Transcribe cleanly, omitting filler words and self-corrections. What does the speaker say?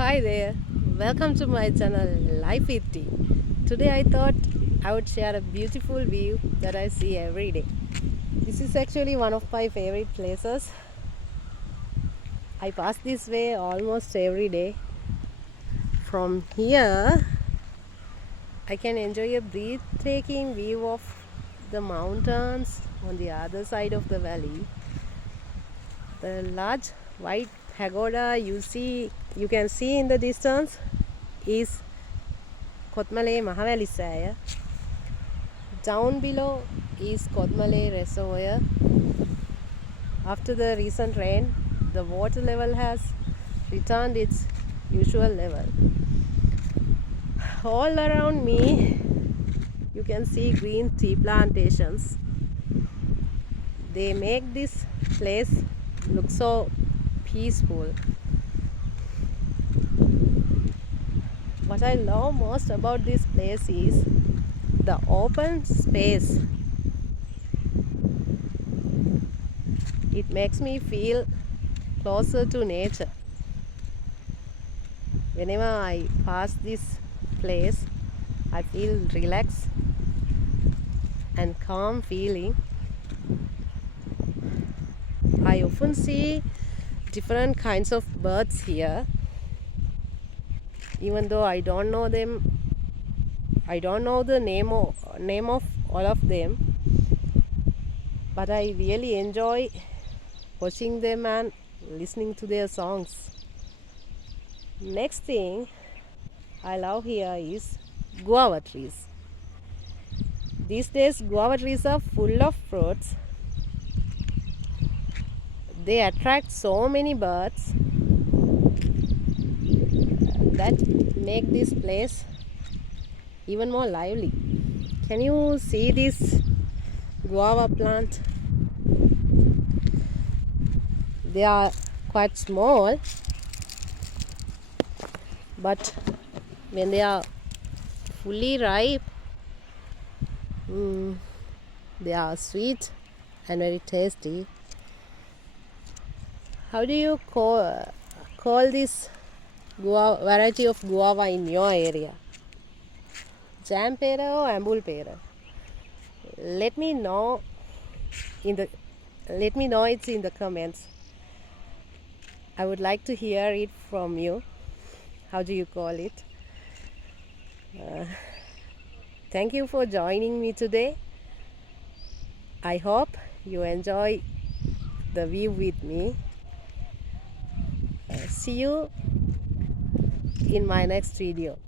Hi there, welcome to my channel Life with Tea. Today I thought I would share a beautiful view that I see every day. This is actually one of my favorite places. I pass this way almost every day. From here, I can enjoy a breathtaking view of the mountains on the other side of the valley. The large white pagoda you can see in the distance is Kothmale Mahawalisaya. Down below is Kothmale Reservoir. After the recent rain, the water level has returned its usual level. All around me, you can see green tea plantations. They make this place look so peaceful. What I love most about this place is the open space. It makes me feel closer to nature. Whenever I pass this place, I feel relaxed and calm feeling. I often see different kinds of birds here. Even though I don't know them, I don't know the name of all of them, but I really enjoy watching them and listening to their songs. Next thing I love here is guava trees. These days guava trees are full of fruits. They attract so many birds that make this place even more lively. Can you see this guava plant? They are quite small, but when they are fully ripe, they are sweet and very tasty. How do you call this variety of guava in your area? Jam pera or ambul pera? Let me know it's in the comments. I would like to hear it from you. How do you call it? Thank you for joining me today. I hope you enjoy the view with me. See you in my next video.